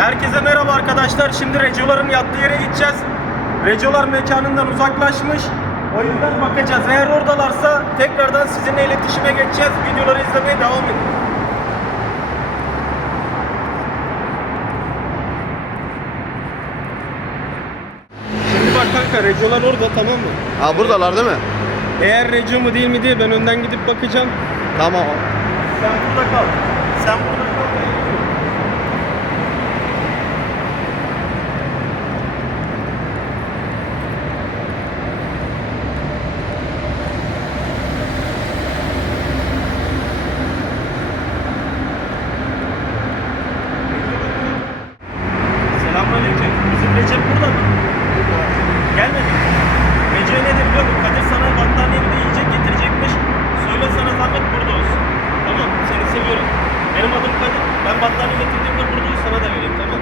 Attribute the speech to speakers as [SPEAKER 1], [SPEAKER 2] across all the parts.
[SPEAKER 1] Herkese merhaba arkadaşlar. Şimdi Reco'ların yattığı yere gideceğiz. Reco'lar mekanından uzaklaşmış. O yüzden bakacağız. Eğer oradalarsa tekrardan sizinle iletişime geçeceğiz. Videoları izlemeye devam edin. Şimdi bak kanka Reco'lar orada tamam mı?
[SPEAKER 2] Ha buradalar değil mi?
[SPEAKER 1] Eğer Reco mu değil mi diye ben önden gidip bakacağım.
[SPEAKER 2] Tamam.
[SPEAKER 1] Sen burada kal. Sen burada kal. ben gidiyorum. Selamünaleyküm. Bizim Recep burada mı? Gelmedi. Recep ne dedi biliyor musun? Kadir sana battaniye bir de yiyecek getirecekmiş. Söyle sana zahmet burada olsun. Tamam seni seviyorum. Benim adım Kadir. Ben battaniye getirdiğimde burada ol sana da vereyim tamam.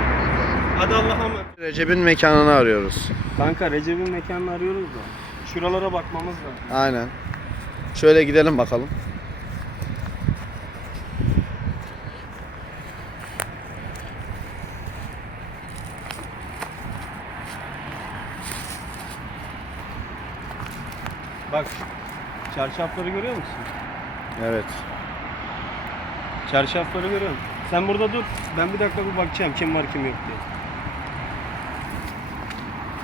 [SPEAKER 1] Emanet.
[SPEAKER 2] Recep'in mekanını arıyoruz.
[SPEAKER 1] Kanka Recep'in mekanını arıyoruz da. Şuralara bakmamız lazım.
[SPEAKER 2] Aynen. Şöyle gidelim bakalım.
[SPEAKER 1] Bak çarşafları görüyor musun?
[SPEAKER 2] Evet.
[SPEAKER 1] Çarşafları görüyor musun? Sen burada dur. Ben bir dakika bir bakacağım kim var kim yok diye.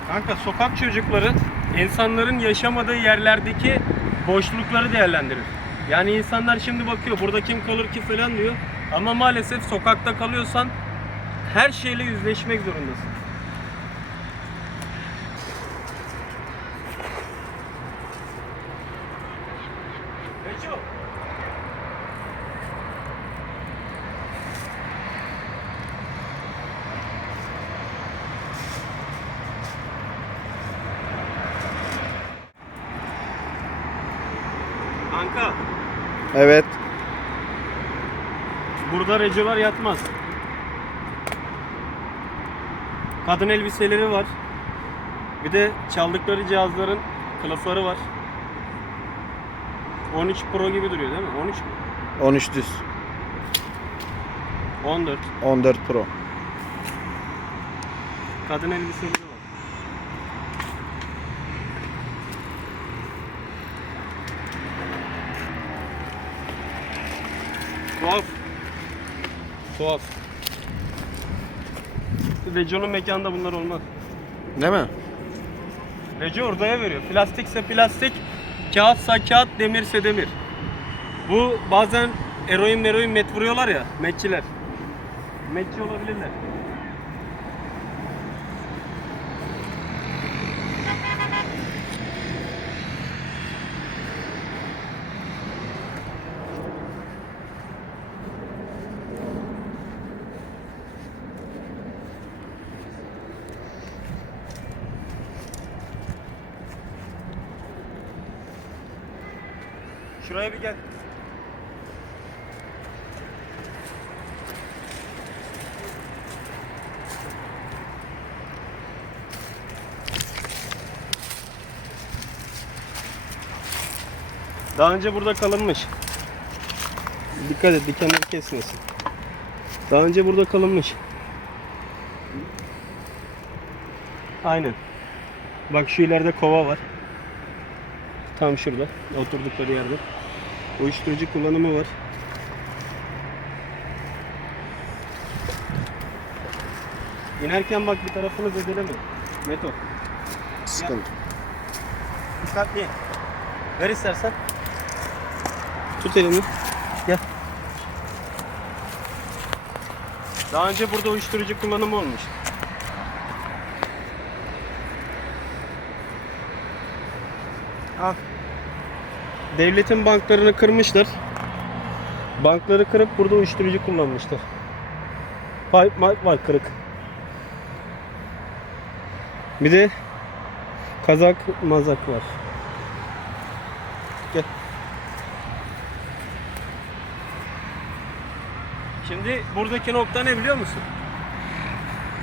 [SPEAKER 1] Kanka sokak çocukları insanların yaşamadığı yerlerdeki boşlukları değerlendirir. Yani insanlar şimdi bakıyor burada kim kalır ki falan diyor. Ama maalesef sokakta kalıyorsan her şeyle yüzleşmek zorundasın. Kanka
[SPEAKER 2] Evet.
[SPEAKER 1] burada recolar yatmaz. Kadın elbiseleri var. Bir de çaldıkları cihazların kılıfları var. 13 Pro gibi duruyor değil mi? 13 mü?
[SPEAKER 2] 13 düz.
[SPEAKER 1] 14.
[SPEAKER 2] 14 Pro.
[SPEAKER 1] Kadın elbiseleri var. Tuhaf. Tuhaf. Recon'un mekanında bunlar olmaz.
[SPEAKER 2] Değil mi?
[SPEAKER 1] Reco ordaya veriyor. Plastikse plastik, kağıtsa kağıt, demirse demir. Bu bazen eroin meroin met vuruyorlar ya, metçiler. Metçi olabilirler. Şuraya bir gel. Daha önce burada kalınmış. Dikkat et dikenleri kesmesin. Daha önce burada kalınmış. Aynen. Bak şu ileride kova var. Tam şurada. Oturdukları yerde. Uyuşturucu kullanımı var. İnerken bak bir tarafını zedeleme. Meto.
[SPEAKER 2] Sıkıntı.
[SPEAKER 1] Dikkatli. Ver istersen. Tut elini. Gel. Daha önce burada uyuşturucu kullanımı olmuş. Al. Devletin banklarını kırmışlar. Bankları kırıp burada uyuşturucu kullanmışlar. Pipe pipe var kırık. Bir de kazak mazak var. Gel. Şimdi buradaki nokta ne biliyor musun?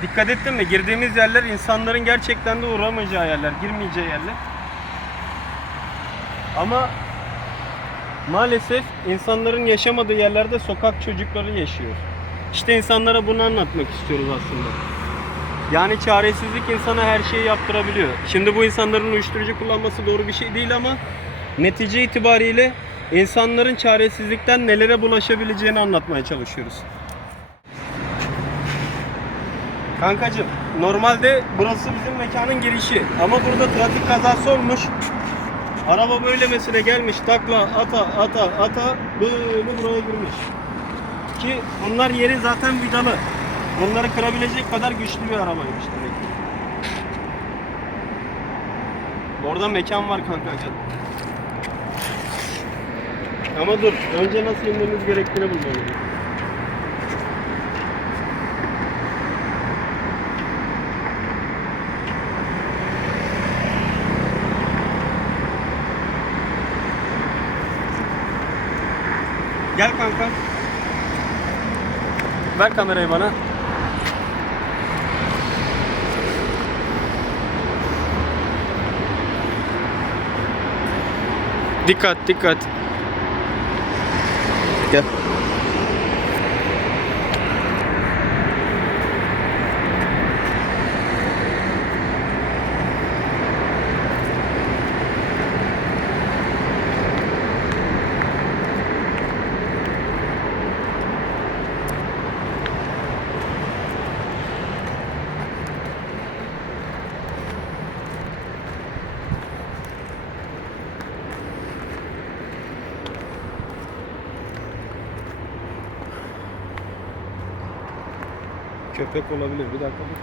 [SPEAKER 1] Dikkat ettin mi? Girdiğimiz yerler insanların gerçekten de uğramayacağı yerler, girmeyeceği yerler. Ama maalesef insanların yaşamadığı yerlerde sokak çocukları yaşıyor. İşte insanlara bunu anlatmak istiyoruz aslında. Yani çaresizlik insana her şeyi yaptırabiliyor. Şimdi bu insanların uyuşturucu kullanması doğru bir şey değil ama netice itibariyle insanların çaresizlikten nelere bulaşabileceğini anlatmaya çalışıyoruz. Kankacım normalde burası bizim mekanın girişi ama burada trafik kazası olmuş. Araba böylemesine gelmiş takla ata ata ata böyle buraya girmiş. Ki bunlar yeri zaten vidalı. Bunları kırabilecek kadar güçlü bir arabaymış demek ki. Orada mekan var kankacığım. Ama dur, önce nasıl inmemiz gerektiğini bulmalıyız. Kanka. Ver kamerayı bana. Dikkat dikkat.
[SPEAKER 2] Gel.
[SPEAKER 1] Köpek olabilir. Bir dakika dur.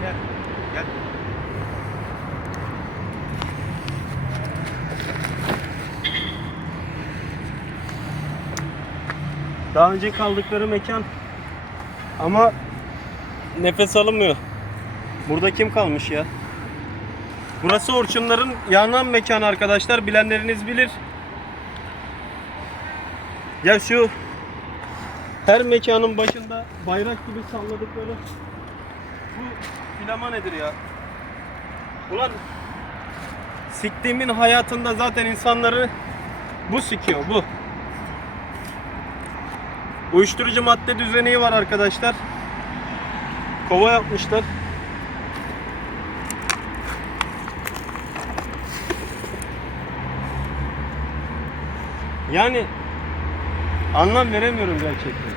[SPEAKER 1] Gel. Gel. Daha önce kaldıkları mekan ama nefes alınmıyor. Burada kim kalmış ya? Burası Orçunların yanan mekanı arkadaşlar. Bilenleriniz bilir. Ya şu her mekanın başında bayrak gibi salladıkları bu filama nedir ya? Ulan siktiğimin hayatında zaten insanları bu sikiyor bu. Uyuşturucu madde düzeneği var arkadaşlar. Kova yapmışlar. Yani anlam veremiyorum gerçekten.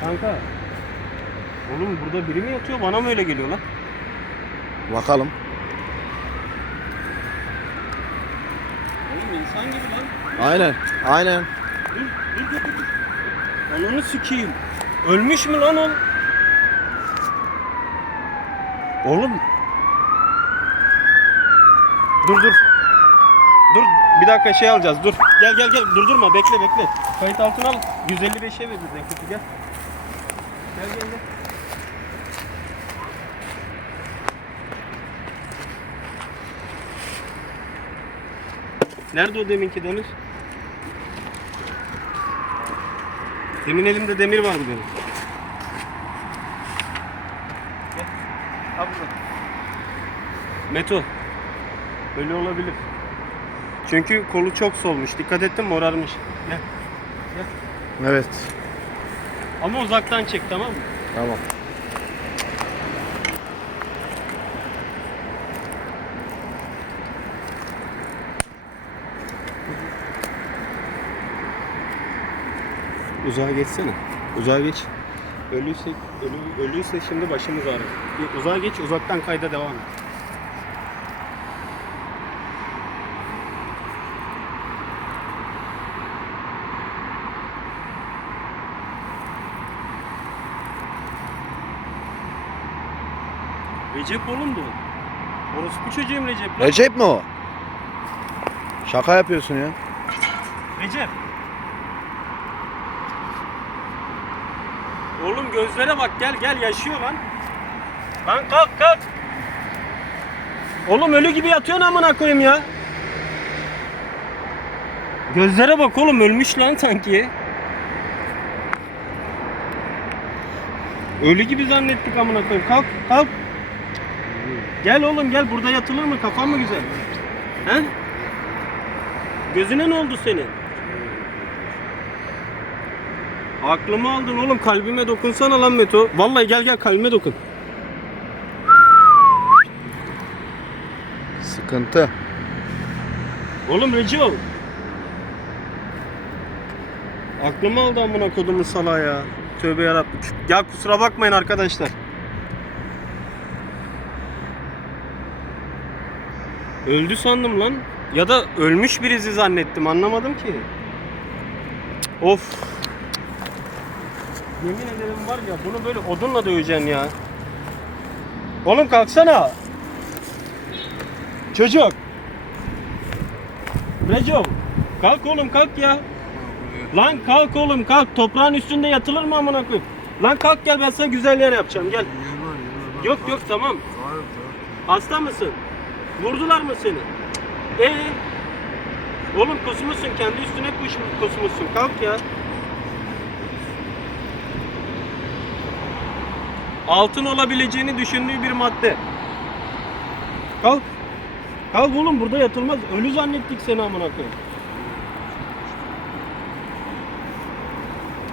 [SPEAKER 1] Kanka. Oğlum burada biri mi yatıyor? Bana mı öyle geliyor lan?
[SPEAKER 2] Bakalım.
[SPEAKER 1] Oğlum insan gibi lan.
[SPEAKER 2] Aynen. Aynen.
[SPEAKER 1] Ananı sikeyim. Ölmüş mü lan o? Oğlum. Dur dur. Dur bir dakika şey alacağız dur. Gel gel gel durdurma bekle bekle. Kayıt altına al. 155'e veririz en kötü gel. Gel gel gel. Nerede o deminki demir? Demin elimde demir vardı benim. Gel. Al bunu. Meto. Öyle olabilir. Çünkü kolu çok solmuş. Dikkat ettin? Morarmış. Gel.
[SPEAKER 2] Evet.
[SPEAKER 1] Ama uzaktan çek tamam mı?
[SPEAKER 2] Tamam.
[SPEAKER 1] Uzağa geçsene. Uzağa geç. Ölüyse, ölü, ölüyse şimdi başımız ağrır. Uzağa geç, uzaktan kayda devam et. Recep oğlum bu. Orospu çocuğum Recep.
[SPEAKER 2] Recep mi o? Şaka yapıyorsun ya.
[SPEAKER 1] Recep. Oğlum gözlere bak gel gel yaşıyor lan. Lan kalk kalk. Oğlum ölü gibi yatıyorsun amına koyayım ya. Gözlere bak oğlum ölmüş lan sanki. Ölü gibi zannettik amına koyayım. Kalk kalk. Gel oğlum gel burada yatılır mı? Kafan mı güzel? He? Gözüne ne oldu senin? Aklımı aldın oğlum kalbime dokunsana lan Meto. Vallahi gel gel kalbime dokun.
[SPEAKER 2] Sıkıntı.
[SPEAKER 1] Oğlum Recio. Aklımı aldı amına kodumun salağı ya. Tövbe yarabbim. Ya kusura bakmayın arkadaşlar. Öldü sandım lan. Ya da ölmüş birisi zannettim anlamadım ki. Of. Yemin ederim var ya bunu böyle odunla döveceksin ya. Oğlum kalksana. Çocuk. Recep kalk oğlum kalk ya. Lan kalk oğlum kalk toprağın üstünde yatılır mı amına koyayım? Lan kalk gel ben sana güzel yer yapacağım gel. Yok yok tamam. Hasta mısın? Vurdular mı seni? Ee? Oğlum kusmuşsun kendi üstüne kusmuşsun kalk ya. Altın olabileceğini düşündüğü bir madde. Kalk. Kalk oğlum burada yatılmaz. Ölü zannettik seni amına koyayım.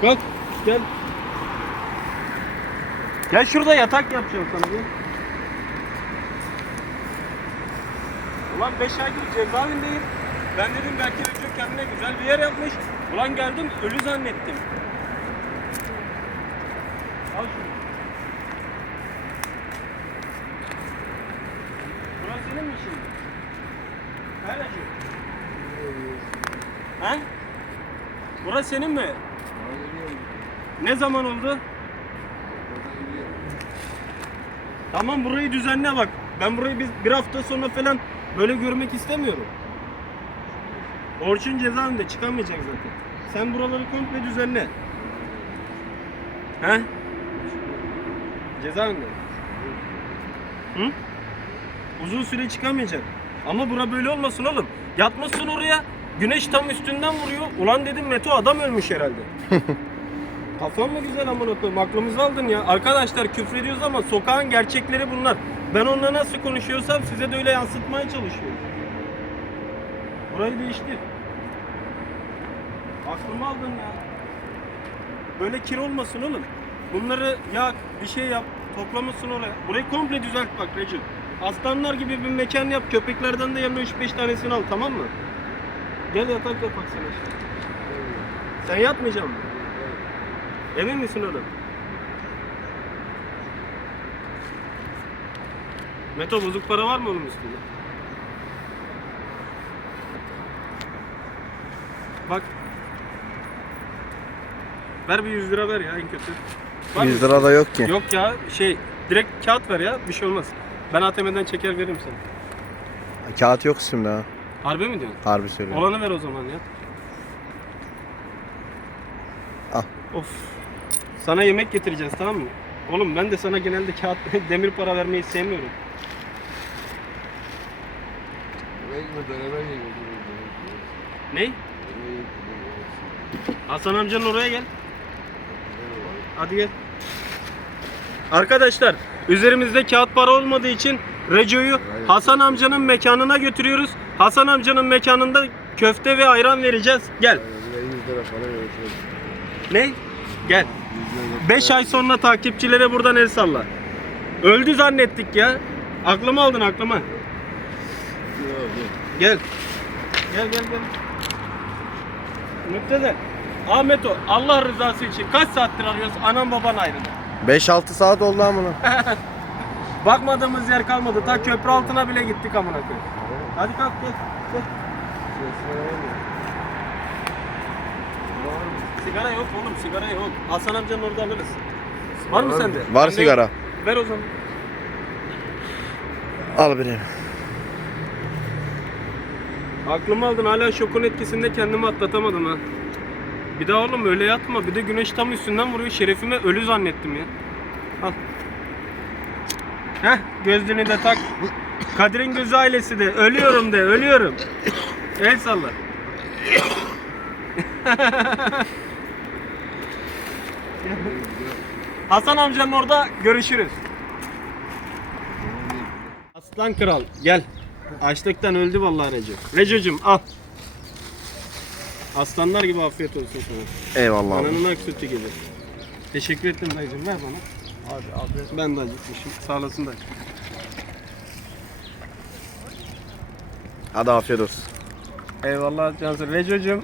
[SPEAKER 1] Kalk gel. Gel şurada yatak yapacağım sana gel. Ulan 5 aydır cezaevindeyim. Ben dedim belki Recep kendine güzel bir yer yapmış. Ulan geldim ölü zannettim. Al şunu. Burası senin mi şimdi? He? Burası senin mi? Ne zaman oldu? Tamam burayı düzenle bak. Ben burayı biz bir hafta sonra falan böyle görmek istemiyorum. Orçun cezaevinde çıkamayacak zaten. Sen buraları komple düzenle. He? Cezaevinde. Hı? Uzun süre çıkamayacak. Ama bura böyle olmasın oğlum. Yatmışsın oraya. Güneş tam üstünden vuruyor. Ulan dedim Meto adam ölmüş herhalde. Kafam mı güzel amına koyayım? Aklımızı aldın ya. Arkadaşlar küfrediyoruz ama sokağın gerçekleri bunlar. Ben onunla nasıl konuşuyorsam size de öyle yansıtmaya çalışıyorum. Burayı değiştir. Aklımı aldın ya. Böyle kir olmasın oğlum. Bunları yak, bir şey yap, toplamasın oraya. Burayı komple düzelt bak Recep. Aslanlar gibi bir mekan yap, köpeklerden de yanına 3-5 tanesini al tamam mı? Gel yatak yapak sana işte. Sen yatmayacaksın mı? Emin misin oğlum? Meto bozuk para var mı oğlum üstünde? Bak. Ver bir 100 lira ver ya en kötü. Var mı
[SPEAKER 2] 100 lira da yok ki.
[SPEAKER 1] Yok ya şey direkt kağıt ver ya bir şey olmaz. Ben ATM'den çeker veririm sana.
[SPEAKER 2] Kağıt yok üstümde ha.
[SPEAKER 1] Harbi mi diyorsun?
[SPEAKER 2] Harbi söylüyorum.
[SPEAKER 1] Olanı ver o zaman ya.
[SPEAKER 2] Al.
[SPEAKER 1] Of. Sana yemek getireceğiz tamam mı? Oğlum ben de sana genelde kağıt demir para vermeyi sevmiyorum. Ne? Hasan amcanın oraya gel. Hadi gel. Arkadaşlar üzerimizde kağıt para olmadığı için Reco'yu Hasan amcanın mekanına götürüyoruz. Hasan amcanın mekanında köfte ve ayran vereceğiz. Gel. Ne? Gel. 5 ay sonra takipçilere buradan el salla. Öldü zannettik ya. Aklıma aldın aklıma. Gel. Gel gel gel. Müpteden. Ahmet o Allah rızası için kaç saattir arıyoruz anam baban ayrıldı.
[SPEAKER 2] 5-6 saat oldu amına.
[SPEAKER 1] Bakmadığımız yer kalmadı. Ta köprü altına bile gittik amına koyayım. Hadi kalk gel. gel. Sigara yok oğlum sigara yok. Hasan amcanın orada alırız. Var mı sende?
[SPEAKER 2] Var
[SPEAKER 1] Bende
[SPEAKER 2] sigara.
[SPEAKER 1] yok. Ver o zaman.
[SPEAKER 2] Al birimi.
[SPEAKER 1] Aklımı aldın hala şokun etkisinde kendimi atlatamadım ha. Bir daha oğlum öyle yatma. Bir de güneş tam üstünden vuruyor. Şerefime ölü zannettim ya. Al. Heh gözlüğünü de tak. Kadir'in gözü ailesi de. Ölüyorum de ölüyorum. El salla. Hasan amcanın orada görüşürüz. Aslan kral gel. Açlıktan öldü vallahi Reco. Reco'cum al. Aslanlar gibi afiyet olsun sana.
[SPEAKER 2] Eyvallah abi.
[SPEAKER 1] Ananın ak sütü gibi. Teşekkür ettim dayıcım ver bana. Abi afiyet Ben de acıkmışım. Sağ olasın dayı.
[SPEAKER 2] Hadi afiyet olsun.
[SPEAKER 1] Eyvallah Cansın. Reco'cum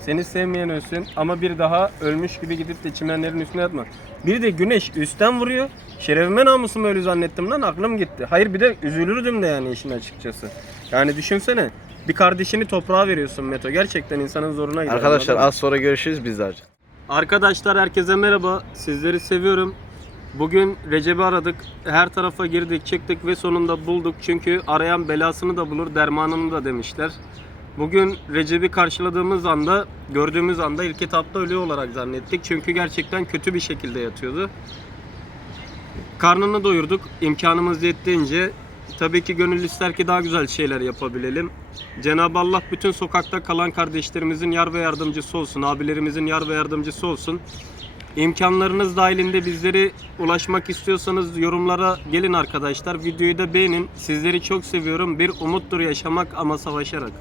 [SPEAKER 1] seni sevmeyen ölsün ama bir daha ölmüş gibi gidip de çimenlerin üstüne yatma. Bir de güneş üstten vuruyor. Şerefime namusumu öyle zannettim lan aklım gitti. Hayır bir de üzülürdüm de yani işin açıkçası. Yani düşünsene bir kardeşini toprağa veriyorsun Meto. Gerçekten insanın zoruna gider.
[SPEAKER 2] Arkadaşlar az sonra görüşürüz biz de.
[SPEAKER 1] Arkadaşlar herkese merhaba. Sizleri seviyorum. Bugün Recep'i aradık. Her tarafa girdik, çıktık ve sonunda bulduk. Çünkü arayan belasını da bulur, dermanını da demişler. Bugün Recep'i karşıladığımız anda, gördüğümüz anda ilk etapta ölü olarak zannettik. Çünkü gerçekten kötü bir şekilde yatıyordu. Karnını doyurduk. imkanımız yettiğince. Tabii ki gönül ister ki daha güzel şeyler yapabilelim. Cenab-ı Allah bütün sokakta kalan kardeşlerimizin yar ve yardımcısı olsun. Abilerimizin yar ve yardımcısı olsun. İmkanlarınız dahilinde bizlere ulaşmak istiyorsanız yorumlara gelin arkadaşlar. Videoyu da beğenin. Sizleri çok seviyorum. Bir umuttur yaşamak ama savaşarak.